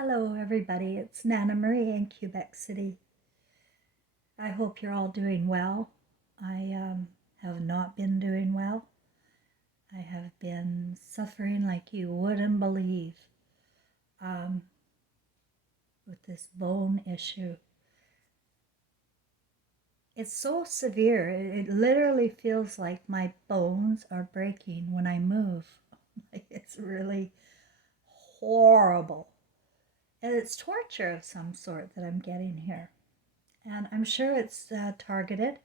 Hello, everybody. It's Nana Marie in Quebec City. I hope you're all doing well. I have not been doing well. I have been suffering like you wouldn't believe um, with this bone issue. It's so severe. It literally feels like my bones are breaking when I move. It's really horrible. And it's torture of some sort that I'm getting here. And I'm sure it's targeted.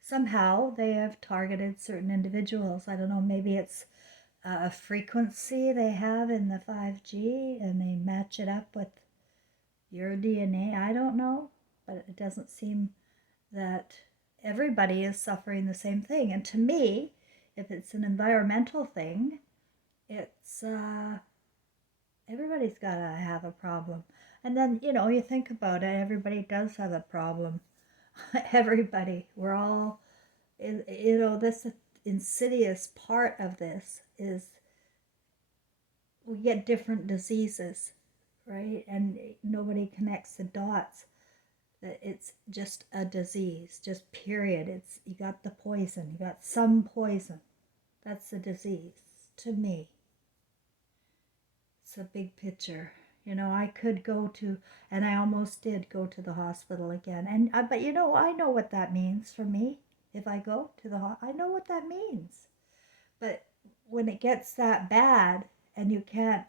Somehow they have targeted certain individuals. I don't know, maybe it's a frequency they have in the 5G and they match it up with your DNA. I don't know, but it doesn't seem that everybody is suffering the same thing. And to me, if it's an environmental thing, it's everybody's got to have a problem. And then, you think about it, everybody does have a problem. Everybody. We're all this insidious part of this is we get different diseases, right? And nobody connects the dots that it's just a disease, just period. It's you got the poison, you got some poison. That's the disease to me. It's a big picture. I could go to, and I almost did go to the hospital again. But I know what that means for me. If I go to I know what that means. But when it gets that bad and you can't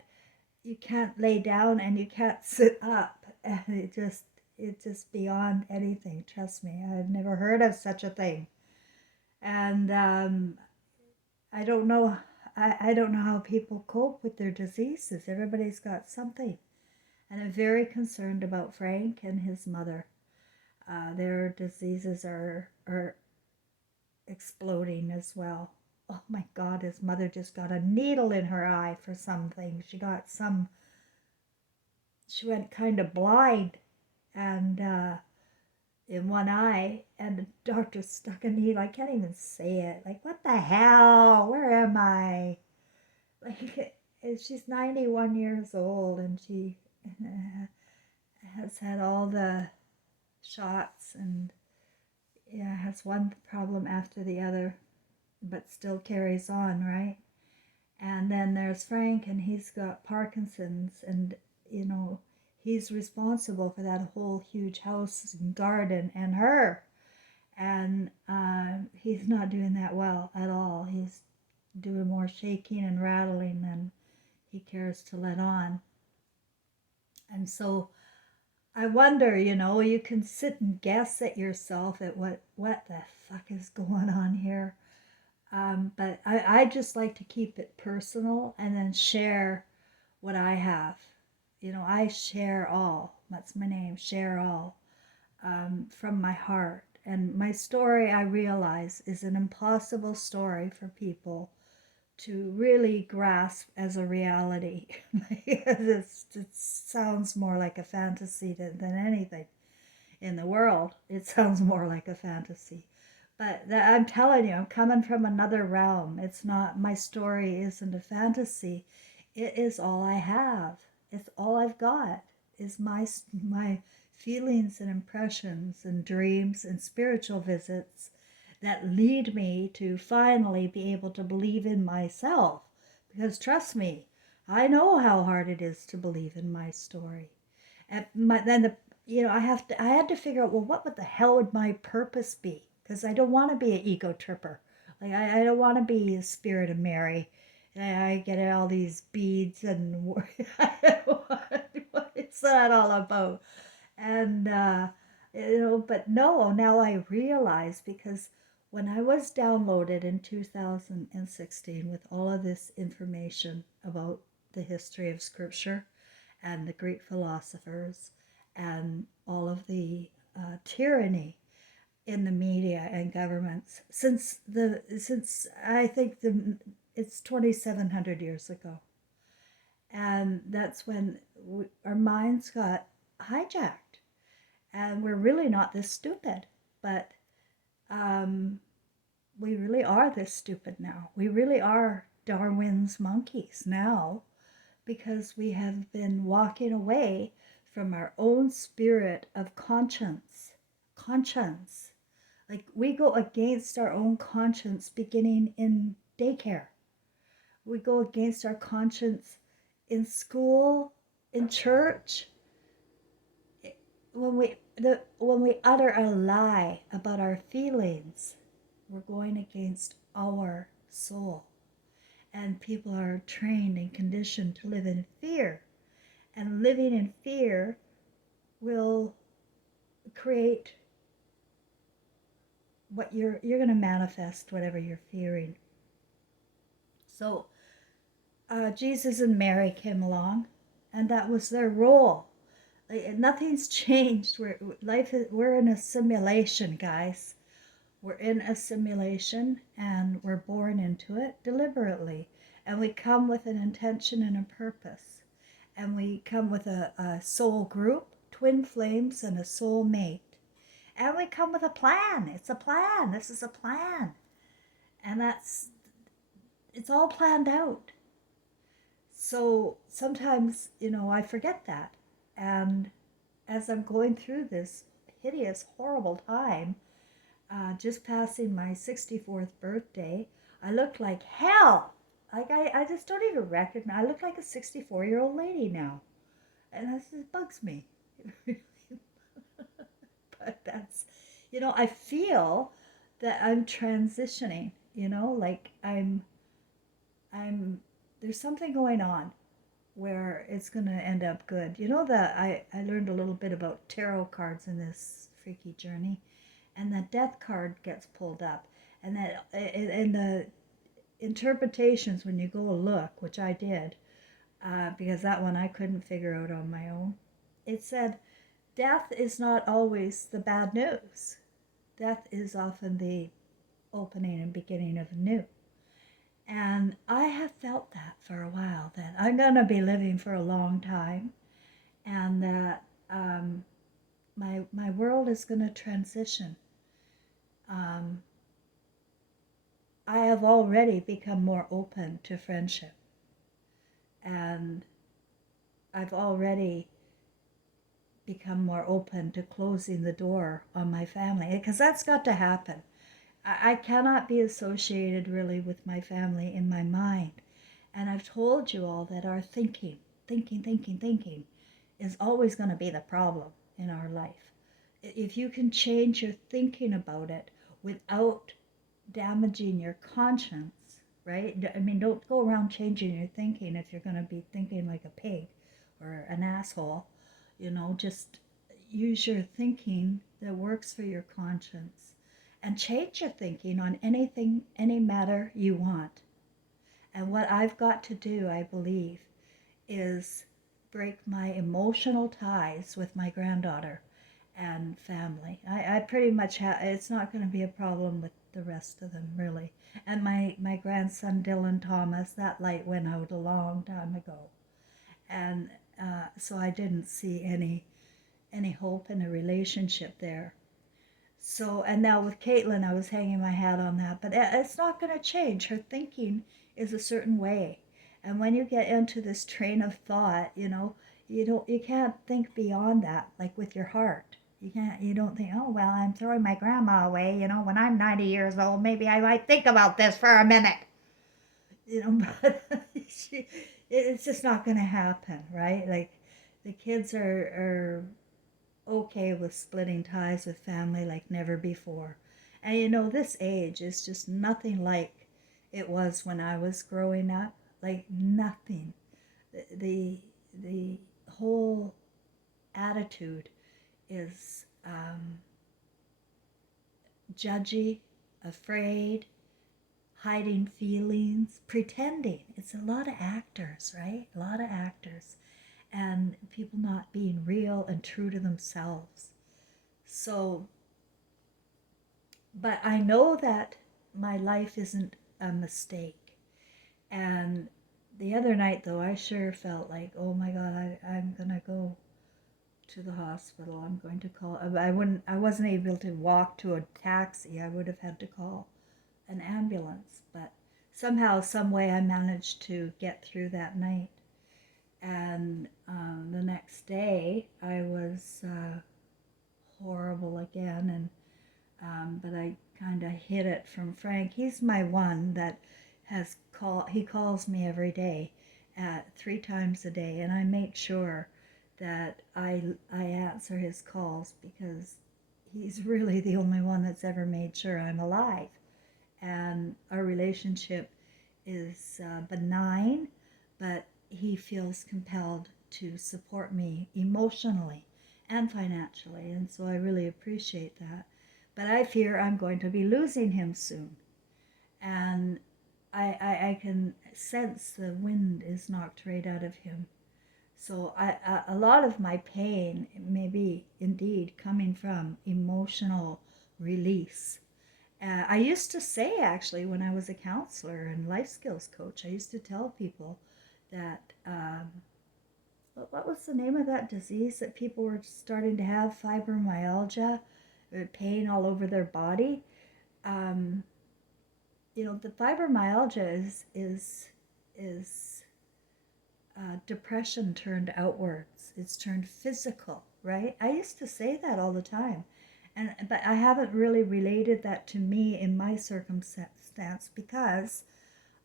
lay down and you can't sit up, and it's just beyond anything. Trust me, I've never heard of such a thing. And I don't know. I don't know how people cope with their diseases. Everybody's got something. And I'm very concerned about Frank and his mother. Their diseases are exploding as well. Oh my God, his mother just got a needle in her eye for something. She went kind of blind and in one eye, and the doctor stuck a needle. I can't even say it. Like, what the hell? Where am I? Like, she's 91 years old and she has had all the shots and yeah, has one problem after the other, but still carries on, right? And then there's Frank, and he's got Parkinson's, and you know, he's responsible for that whole huge house and garden and her. And he's not doing that well at all. He's doing more shaking and rattling than he cares to let on. And so I wonder, you can sit and guess at yourself at what the fuck is going on here. But I just like to keep it personal and then share what I have. I share all. That's my name, share all, from my heart. And my story, I realize, is an impossible story for people to really grasp as a reality. It sounds more like a fantasy than anything in the world. It sounds more like a fantasy. But I'm telling you, I'm coming from another realm. It's not, my story isn't a fantasy. It is all I have. It's all I've got is my feelings and impressions and dreams and spiritual visits that lead me to finally be able to believe in myself. Because trust me, I know how hard it is to believe in my story. And then I had to figure out, well, what would the hell would my purpose be? Because I don't want to be an ego tripper. Like I don't want to be a spirit of Mary. And I get all these beads and what's that all about? And but no, now I realize, because when I was downloaded in 2016 with all of this information about the history of Scripture and the Greek philosophers and all of the tyranny in the media and governments since I think it's 2,700 years ago, and that's when our minds got hijacked, and we're really not this stupid, but um, we really are this stupid now. We really are Darwin's monkeys now, because we have been walking away from our own spirit of conscience. Conscience. Like we go against our own conscience beginning in daycare. We go against our conscience in school, in church. When we utter a lie about our feelings, we're going against our soul. And people are trained and conditioned to live in fear. And living in fear will create what you're going to manifest whatever you're fearing. So Jesus and Mary came along, and that was their role. Nothing's changed. We're in a simulation, guys. We're in a simulation, and we're born into it deliberately. And we come with an intention and a purpose. And we come with a soul group, twin flames, and a soul mate. And we come with a plan. It's a plan. This is a plan. And it's all planned out. So sometimes, I forget that. And as I'm going through this hideous, horrible time, just passing my 64th birthday, I looked like hell. Like, I just don't even recognize. I look like a 64-year-old lady now. And this just bugs me. But I feel that I'm transitioning, like I'm, there's something going on where it's going to end up good. That I learned a little bit about tarot cards in this freaky journey, and the death card gets pulled up, and that in the interpretations when you go look, which I did, because that one I couldn't figure out on my own. It said, death is not always the bad news. Death is often the opening and beginning of new. And I have felt that for a while, that I'm going to be living for a long time, and that my world is going to transition. I have already become more open to friendship, and I've already become more open to closing the door on my family, because that's got to happen. I cannot be associated really with my family in my mind. And I've told you all that our thinking is always going to be the problem in our life. If you can change your thinking about it without damaging your conscience, right? I mean, don't go around changing your thinking if you're going to be thinking like a pig or an asshole. Just use your thinking that works for your conscience, and change your thinking on anything, any matter you want. And what I've got to do, I believe, is break my emotional ties with my granddaughter and family. I pretty much have, it's not going to be a problem with the rest of them, really. And my grandson, Dylan Thomas, that light went out a long time ago. And so I didn't see any hope in a relationship there. So, and now with Caitlin, I was hanging my hat on that, but it's not going to change. Her thinking is a certain way. And when you get into this train of thought, you can't think beyond that, like with your heart. You don't think, oh, well, I'm throwing my grandma away, when I'm 90 years old, maybe I might think about this for a minute. But it's just not going to happen, right? Like, the kids are okay with splitting ties with family like never before. And this age is just nothing like it was when I was growing up. Like nothing. The whole attitude is judgy, afraid, hiding feelings, pretending. It's a lot of actors, right? A lot of actors. And people not being real and true to themselves. So, but I know that my life isn't a mistake. And the other night, though, I sure felt like, oh my God, I'm going to go to the hospital. I'm going to call. I wasn't able to walk to a taxi. I would have had to call an ambulance. But somehow, some way, I managed to get through that night. And the next day, I was horrible again, and but I kind of hid it from Frank. He's my one that he calls me every day, 3 times a day, and I make sure that I answer his calls because he's really the only one that's ever made sure I'm alive. And our relationship is benign, but he feels compelled to support me emotionally and financially, and so I really appreciate that. But I fear I'm going to be losing him soon, and I can sense the wind is knocked right out of him. So a lot of my pain may be indeed coming from emotional release. I used to say, actually, when I was a counselor and life skills coach, I used to tell people that, what was the name of that disease that people were starting to have? Fibromyalgia, pain all over their body. Um, the fibromyalgia is depression turned outwards. It's turned physical, right? I used to say that all the time, but I haven't really related that to me in my circumstance because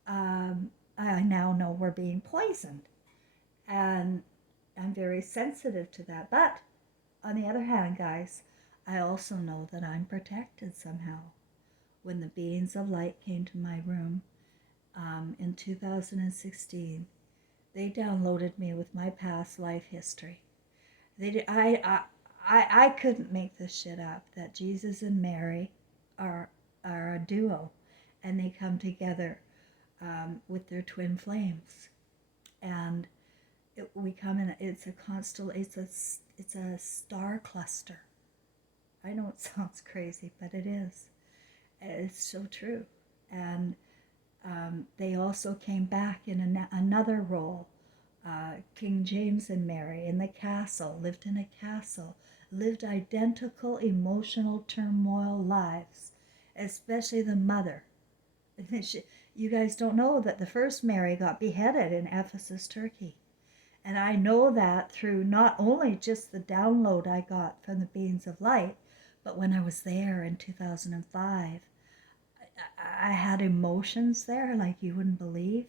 I now know we're being poisoned, and I'm very sensitive to that. But on the other hand, guys, I also know that I'm protected somehow. When the beings of light came to my room in 2016, they downloaded me with my past life history. They did, I couldn't make this shit up. That Jesus and Mary are a duo, and they come together with their twin flames, and we come in. It's a it's a star cluster. I know it sounds crazy, but it is. It's so true, and they also came back in another role. King James and Mary in the castle, lived in a castle, lived identical emotional turmoil lives, especially the mother. You guys don't know that the first Mary got beheaded in Ephesus, Turkey. And I know that through not only just the download I got from the beings of light, but when I was there in 2005, I had emotions there like you wouldn't believe.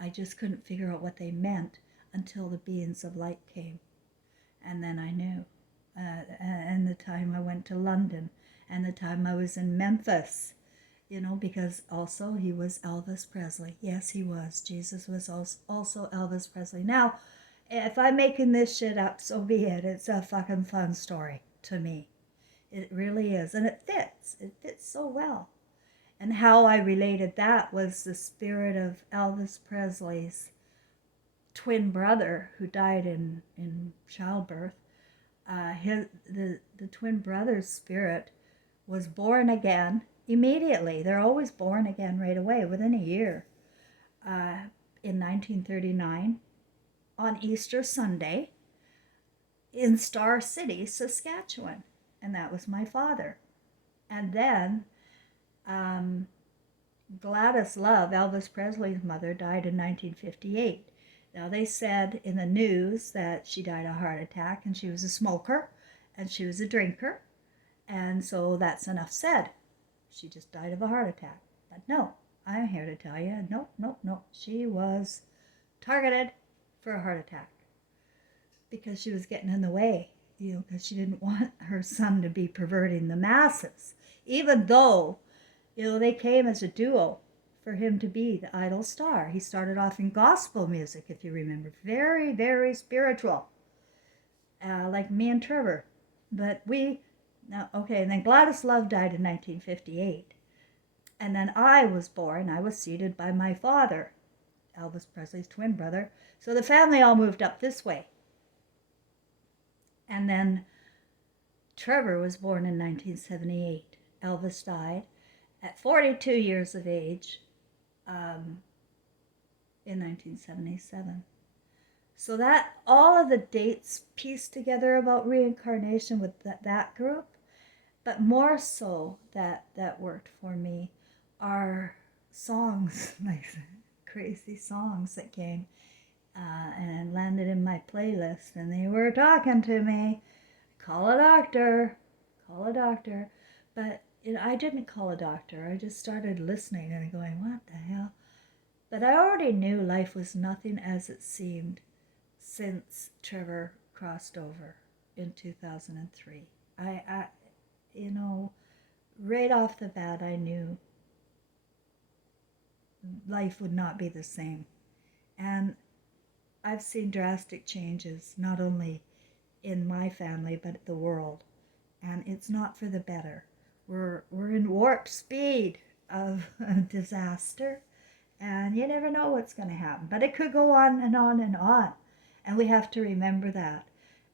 I just couldn't figure out what they meant until the beings of light came. And then I knew. And the time I went to London, and the time I was in Memphis, because also he was Elvis Presley. Yes, he was. Jesus was also Elvis Presley. Now, if I'm making this shit up, so be it. It's a fucking fun story to me. It really is. And it fits. It fits so well. And how I related that was the spirit of Elvis Presley's twin brother who died in childbirth. The twin brother's spirit was born again immediately. They're always born again right away, within a year. In 1939, on Easter Sunday, in Star City, Saskatchewan. And that was my father. And then Gladys Love, Elvis Presley's mother, died in 1958. Now, they said in the news that she died of a heart attack, and she was a smoker, and she was a drinker, and so that's enough said. She just died of a heart attack. But no, I'm here to tell you, no. She was targeted for a heart attack because she was getting in the way, because she didn't want her son to be perverting the masses, even though, they came as a duo for him to be the idol star. He started off in gospel music, if you remember, very, very spiritual, like me and Trevor. But and then Gladys Love died in 1958. And then I was born. I was seated by my father, Elvis Presley's twin brother. So the family all moved up this way. And then Trevor was born in 1978. Elvis died at 42 years of age in 1977. So that all of the dates pieced together about reincarnation with that group, but more so that worked for me are songs, like crazy songs that came. and landed in my playlist, and they were talking to me. Call a doctor, call a doctor. But I didn't call a doctor. I just started listening and going, what the hell? But I already knew life was nothing as it seemed since Trevor crossed over in 2003. I you know, right off the bat, I knew life would not be the same. And I've seen drastic changes, not only in my family, but the world. And it's not for the better. We're in warp speed of disaster, and you never know what's going to happen. But it could go on and on and on. And we have to remember that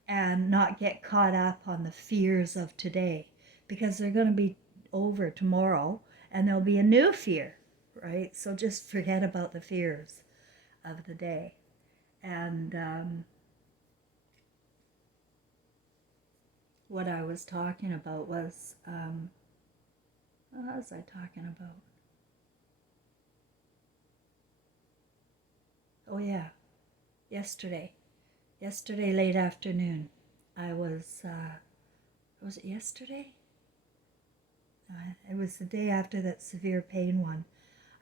and not get caught up on the fears of today, because they're going to be over tomorrow and there'll be a new fear, right? So just forget about the fears of the day. And what I was talking about was, what was I talking about? Oh, yeah, yesterday. Yesterday, late afternoon, was it yesterday? It was the day after that severe pain one.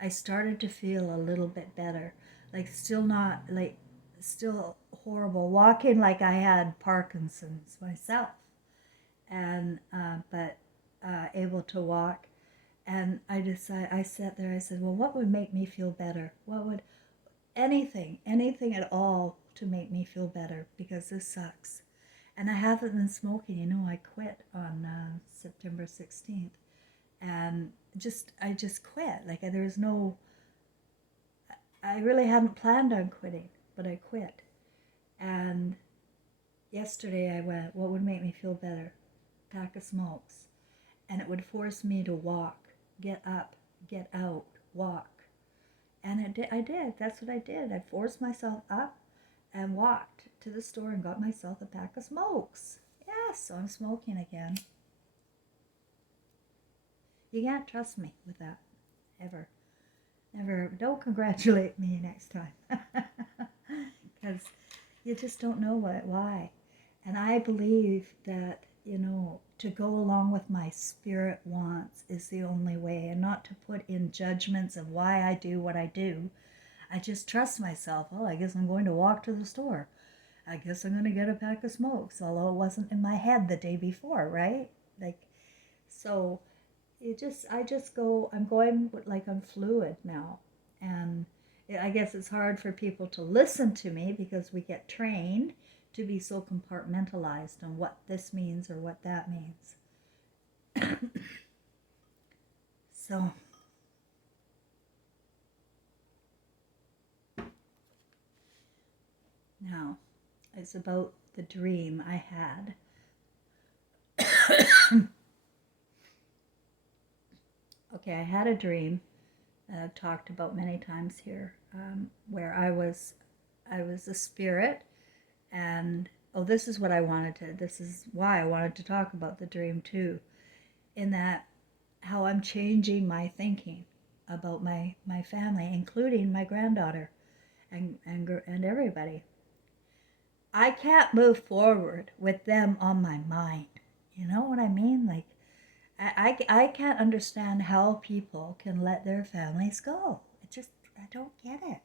I started to feel a little bit better. Like, still not, like, still horrible. Walking like I had Parkinson's myself. And, but able to walk. And I sat there, I said, well, what would make me feel better? What would, anything at all to make me feel better, because this sucks. And I haven't been smoking. I quit on September 16th. And I just quit. Like, there was no, I really hadn't planned on quitting, but I quit. And yesterday I went, what would make me feel better? Pack of smokes. And it would force me to walk, get up, get out, walk. And I did. That's what I did. I forced myself up and walked to the store and got myself a pack of smokes. Yes, so I'm smoking again. You can't trust me with that, ever. Never. Don't congratulate me next time. Because you just don't know why. And I believe that, to go along with my spirit wants is the only way, and not to put in judgments of why I do what I do. I just trust myself. Oh, I guess I'm going to walk to the store. I guess I'm going to get a pack of smokes, although it wasn't in my head the day before, right? Like, so I just go, I'm going like I'm fluid now. And I guess it's hard for people to listen to me because we get trained to be so compartmentalized on what this means or what that means. So, now it's about the dream I had. Okay, I had a dream that I've talked about many times here, where I was a spirit, and this is why I wanted to talk about the dream too, in that how I'm changing my thinking about my family, including my granddaughter and everybody. I can't move forward with them on my mind. You know what I mean? Like, I can't understand how people can let their families go. I don't get it.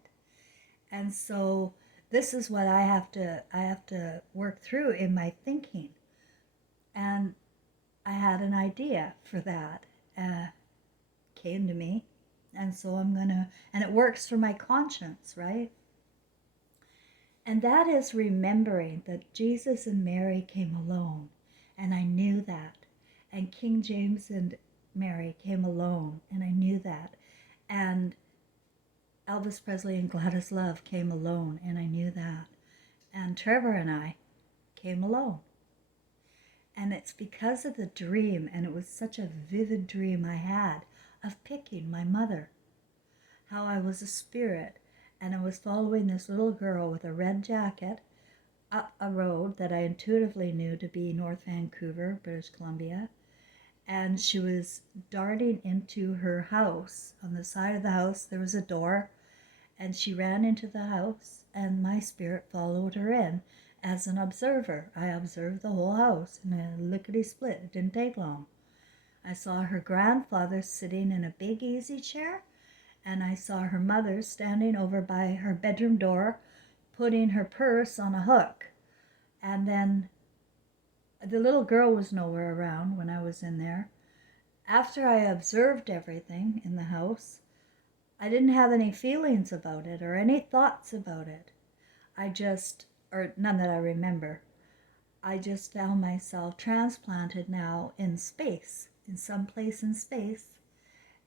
And so this is what I have to work through in my thinking. And I had an idea for that. Came to me. And so and it works for my conscience, right? And that is remembering that Jesus and Mary came alone. And I knew that. And King James and Mary came alone. And I knew that. And Elvis Presley and Gladys Love came alone. And I knew that. And Trevor and I came alone. And it's because of the dream, and it was such a vivid dream I had, of picking my mother. How I was a spirit, and I was following this little girl with a red jacket up a road that I intuitively knew to be North Vancouver, British Columbia. And she was darting into her house. On the side of the house, there was a door, and she ran into the house, and my spirit followed her in as an observer. I observed the whole house in a lickety split. It didn't take long. I saw her grandfather sitting in a big easy chair, and I saw her mother standing over by her bedroom door, putting her purse on a hook. And then the little girl was nowhere around when I was in there. After I observed everything in the house, I didn't have any feelings about it or any thoughts about it. Or none that I remember. I just found myself transplanted now in space, in some place in space.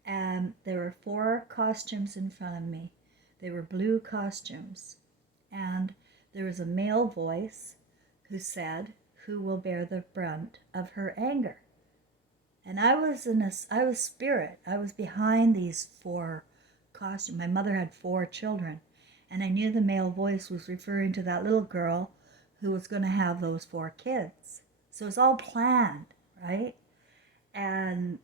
And there were 4 costumes in front of me. They were blue costumes. And there was a male voice who said, "Who will bear the brunt of her anger?" And I was spirit. I was behind these 4 costumes. My mother had 4 children, and I knew the male voice was referring to that little girl who was going to have those 4 kids. So it's all planned, right? And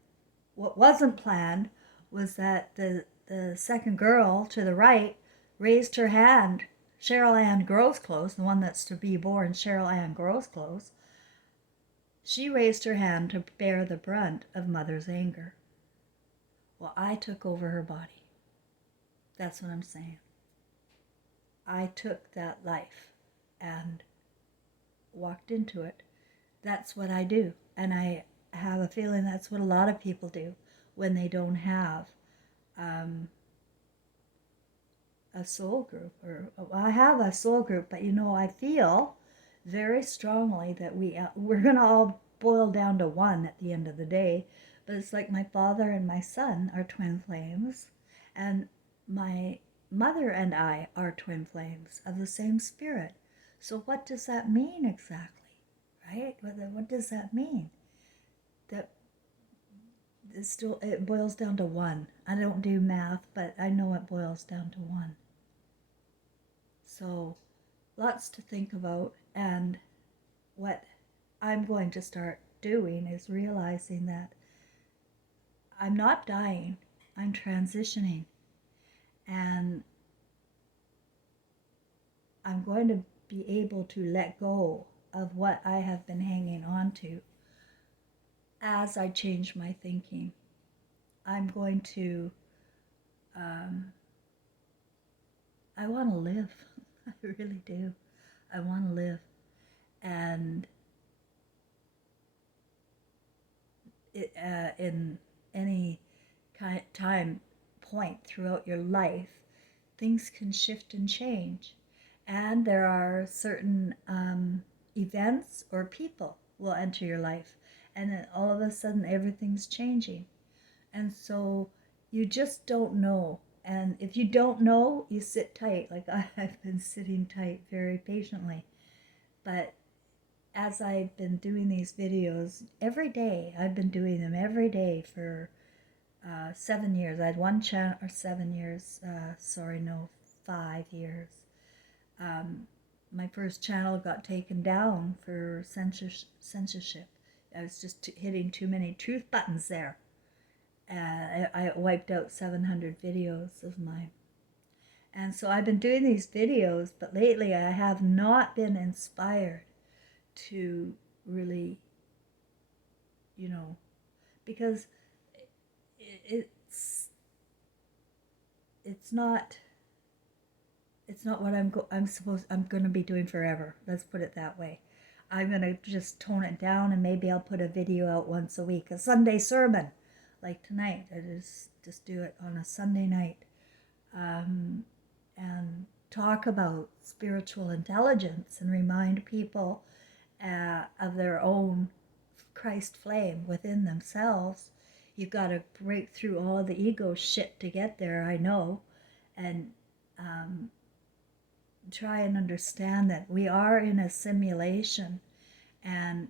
what wasn't planned was that the second girl to the right raised her hand, Cheryl Ann Grosclose, the one that's to be born, Cheryl Ann Grosclose. She raised her hand to bear the brunt of mother's anger. Well, I took over her body. That's what I'm saying. I took that life and walked into it. That's what I do. And I have a feeling that's what a lot of people do when they don't have a soul group. I have a soul group, but I feel very strongly that we're going to all boil down to one at the end of the day. But it's like my father and my son are twin flames, and my mother and I are twin flames of the same spirit. So what does that mean exactly, right? What does that mean? That it boils down to one. I don't do math, but I know it boils down to one. So lots to think about, and what I'm going to start doing is realizing that I'm not dying, I'm transitioning, and I'm going to be able to let go of what I have been hanging on to as I change my thinking. I'm going to, I want to live. I really do. I want to live. And in any time point throughout your life, things can shift and change. And there are certain events or people will enter your life. And then all of a sudden, everything's changing. And so you just don't know. And if you don't know, you sit tight. Like I've been sitting tight very patiently. But as I've been doing these videos every day, I've been doing them every day for 7 years. I had one channel, or 7 years, 5 years. My first channel got taken down for censorship. I was just hitting too many truth buttons there. I wiped out 700 videos of mine. And so I've been doing these videos, but lately I have not been inspired to really, because it's not what I'm going to be doing forever. Let's put it that way. I'm going to just tone it down, and maybe I'll put a video out once a week, a Sunday sermon, like tonight. I just do it on a Sunday night, and talk about spiritual intelligence and remind people of their own Christ flame within themselves. You've got to break through all the ego shit to get there, I know, and try and understand that we are in a simulation, and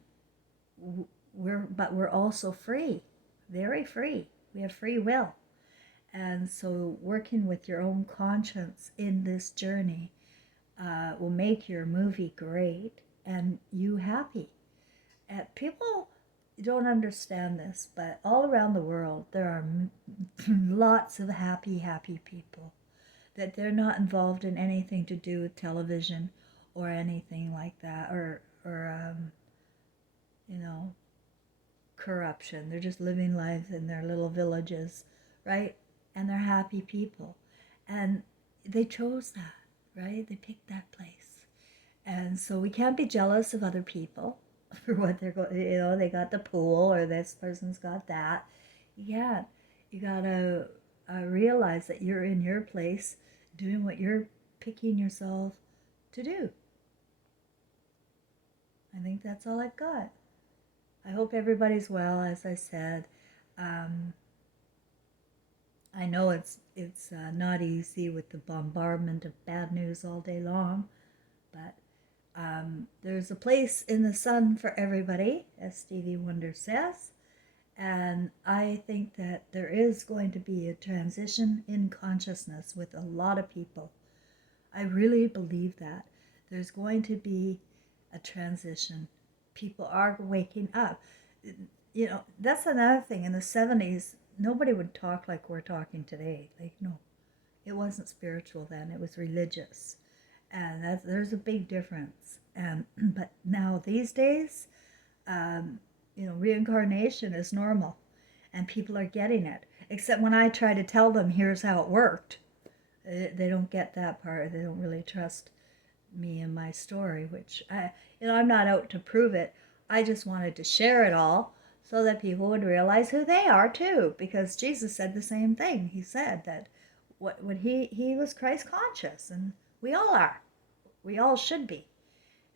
we're also free, very free. We have free will. And so working with your own conscience in this journey will make your movie great and you happy. People don't understand this, but all around the world there are lots of happy people. that they're not involved in anything to do with television or anything like that, or you know, corruption. They're just living lives in their little villages, right? And they're happy people. And they chose that, right? They picked that place. And so we can't be jealous of other people for what they're going, they got the pool or this person's got that. You can't. You gotta realize that you're in your place doing what you're picking yourself to do. I think that's all I've got. I hope everybody's well, as I said. Um, I know it's not easy with the bombardment of bad news all day long, but there's a place in the sun for everybody, as Stevie Wonder says. And I think that there is going to be a transition in consciousness with a lot of people. I really believe that. There's going to be a transition. People are waking up. That's another thing. In the 70s, nobody would talk like we're talking today. Like, no, it wasn't spiritual then, it was religious. And there's a big difference. But now, these days, reincarnation is normal and people are getting it. Except when I try to tell them here's how it worked, they don't get that part. They don't really trust me and my story, which I'm not out to prove it. I just wanted to share it all so that people would realize who they are too, because Jesus said the same thing. He said that when he was Christ conscious, and we all are. We all should be.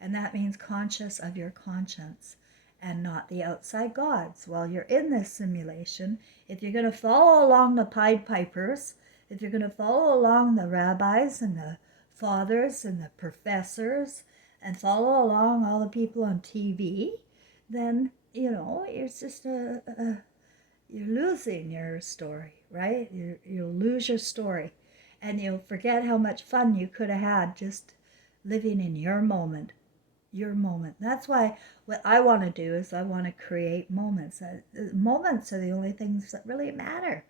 And that means conscious of your conscience and not the outside gods. While you're in this simulation, if you're going to follow along the Pied Pipers, if you're going to follow along the rabbis and the fathers and the professors and follow along all the people on TV, then, it's just you're losing your story, right? You'll lose your story and you'll forget how much fun you could have had just living in your moment. Your moment. That's why what I want to do is I want to create moments. Moments are the only things that really matter.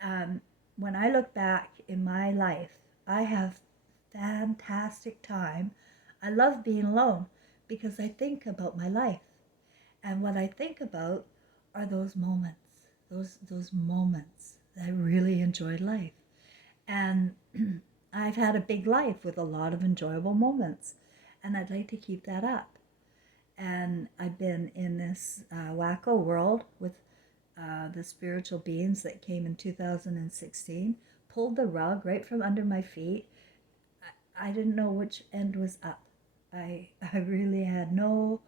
When I look back in my life, I have fantastic time. I love being alone because I think about my life. And what I think about are those moments, those moments that I really enjoyed life. And I've had a big life with a lot of enjoyable moments, and I'd like to keep that up. And I've been in this wacko world with the spiritual beings that came in 2016, pulled the rug right from under my feet. I didn't know which end was up. I really had no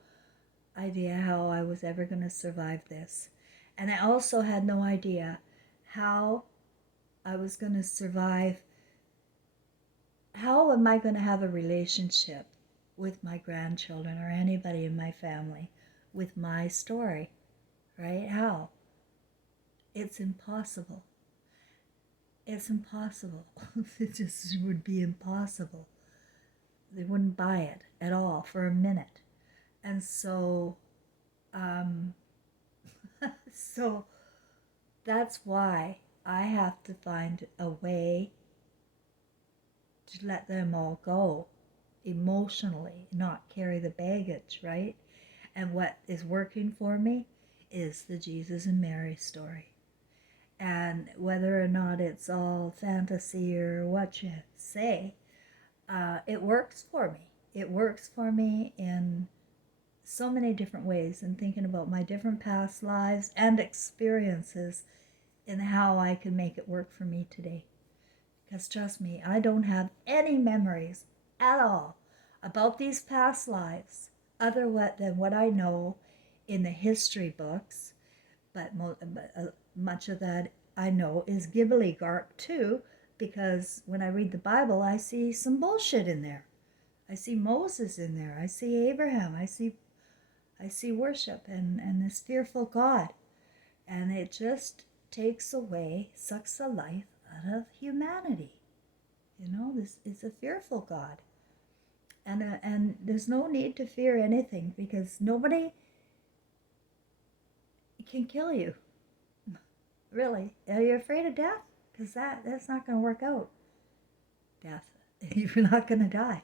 idea how I was ever going to survive this. And I also had no idea how I was going to survive. How am I going to have a relationship with my grandchildren or anybody in my family with my story, right? How? It's impossible. It's impossible. It just would be impossible. They wouldn't buy it at all for a minute. And so, so that's why I have to find a way to let them all go emotionally, not carry the baggage, right? And what is working for me is the Jesus and Mary story. And whether or not it's all fantasy or what you say, it works for me. It works for me in so many different ways, and thinking about my different past lives and experiences and how I can make it work for me today. Because trust me, I don't have any memories at all about these past lives other than what I know in the history books. But much of that I know is gibbly-gark too, because when I read the Bible, I see some bullshit in there. I see Moses in there. I see Abraham. I see worship and this fearful God. And it just takes away, sucks the life out of humanity. This is a fearful God. And there's no need to fear anything, because nobody can kill you. Really. Are you afraid of death? Because that's not going to work out. death. You're not going to die.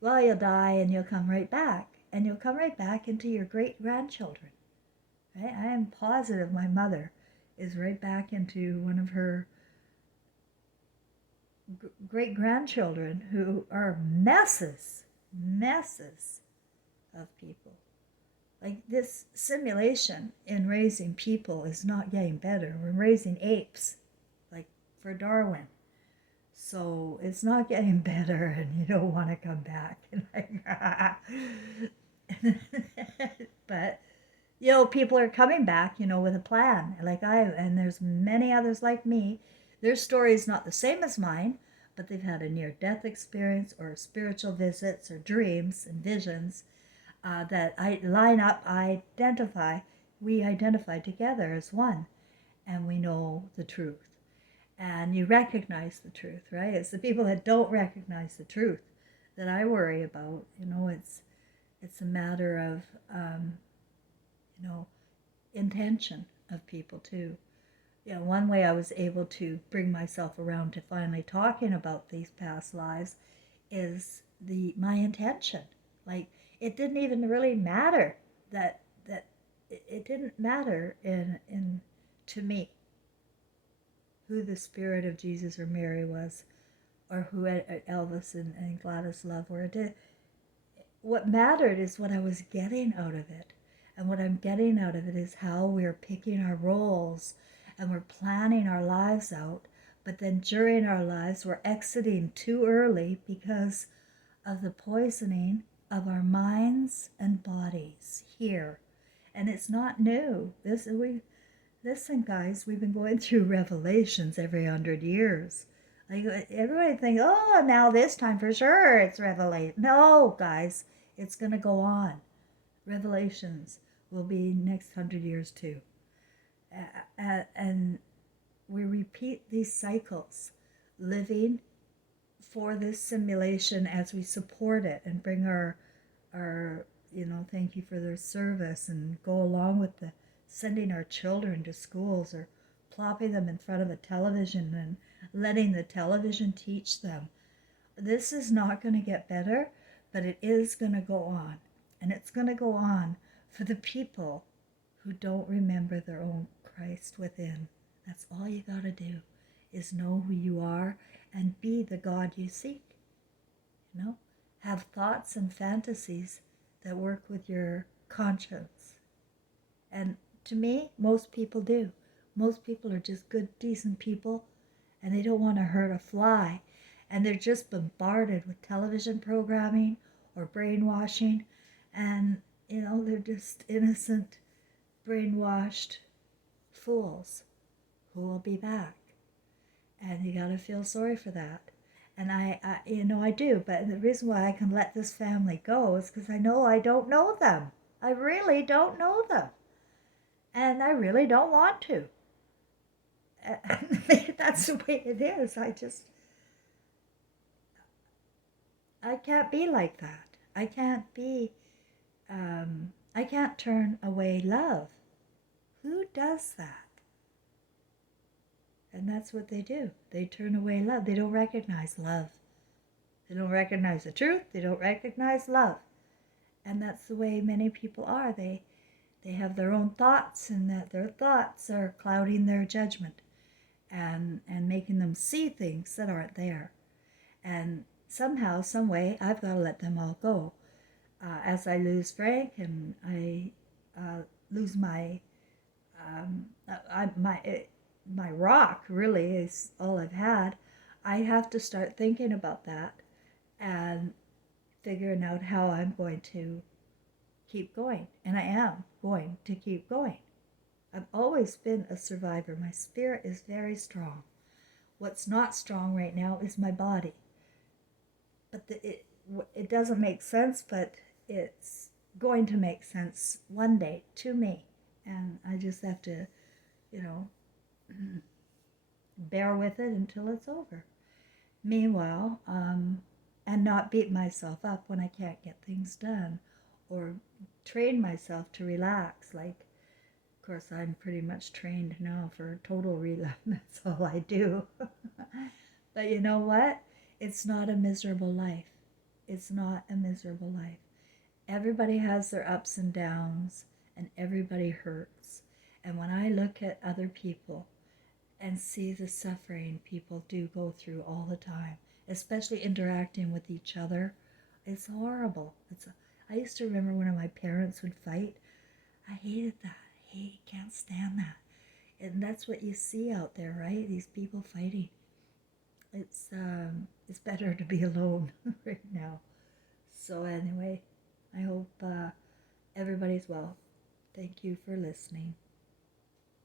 Well, you'll die and you'll come right back. And you'll come right back into your great-grandchildren. Right? I am positive my mother is right back into one of her great-grandchildren who are messes of people. Like, this simulation in raising people is not getting better. We're raising apes, like for Darwin. So it's not getting better, and you don't want to come back. But people are coming back, with a plan. And there's many others like me. Their story is not the same as mine, but they've had a near-death experience or spiritual visits or dreams and visions that I line up, we identify together as one, and we know the truth. And you recognize the truth, right? It's the people that don't recognize the truth that I worry about. It's a matter of intention of people too. One way I was able to bring myself around to finally talking about these past lives is my intention. Like, it didn't even really matter that it didn't matter in to me who the spirit of Jesus or Mary was, or who Elvis and Gladys Love were. What mattered is what I was getting out of it. And what I'm getting out of it is how we're picking our roles and we're planning our lives out. But then during our lives, we're exiting too early because of the poisoning of our minds and bodies here. And it's not new. Listen, guys, we've been going through revelations every 100 years. Like, everybody thinks, oh, now this time for sure it's revelation. No, guys, it's going to go on. Revelations will be next 100 years too. And we repeat these cycles, living for this simulation as we support it and bring our thank you for their service, and go along with the sending our children to schools or plopping them in front of a television and letting the television teach them. This is not going to get better, but it is going to go on. And it's going to go on for the people who don't remember their own Christ within. That's all you got to do, is know who you are and be the God you seek. Have thoughts and fantasies that work with your conscience. And to me, most people do. Most people are just good, decent people, and they don't want to hurt a fly. And they're just bombarded with television programming or brainwashing. And, they're just innocent, brainwashed fools who will be back. And you got to feel sorry for that. And I do. But the reason why I can let this family go is because I know I don't know them. I really don't know them. And I really don't want to. That's the way it is. I can't be like that. I can't turn away love. Who does that? And that's what they do. They turn away love. They don't recognize love. They don't recognize the truth. They don't recognize love. And that's the way many people are. They have their own thoughts, and that their thoughts are clouding their judgment and making them see things that aren't there. And somehow, some way, I've got to let them all go. As I lose Frank and I lose my rock, really is all I've had, I have to start thinking about that and figuring out how I'm going to keep going. And I am going to keep going. I've always been a survivor. My spirit is very strong. What's not strong right now is my body. But it doesn't make sense, but it's going to make sense one day to me. And I just have to, bear with it until it's over. Meanwhile, and not beat myself up when I can't get things done, or train myself to relax. Like, of course, I'm pretty much trained now for total relax. That's all I do. But you know what? It's not a miserable life. It's not a miserable life. Everybody has their ups and downs, and everybody hurts. And when I look at other people and see the suffering people do go through all the time, especially interacting with each other, it's horrible. I used to remember when my parents would fight. I hated that. Can't stand that. And that's what you see out there, right? These people fighting. It's better to be alone right now. So anyway, I hope everybody's well. Thank you for listening.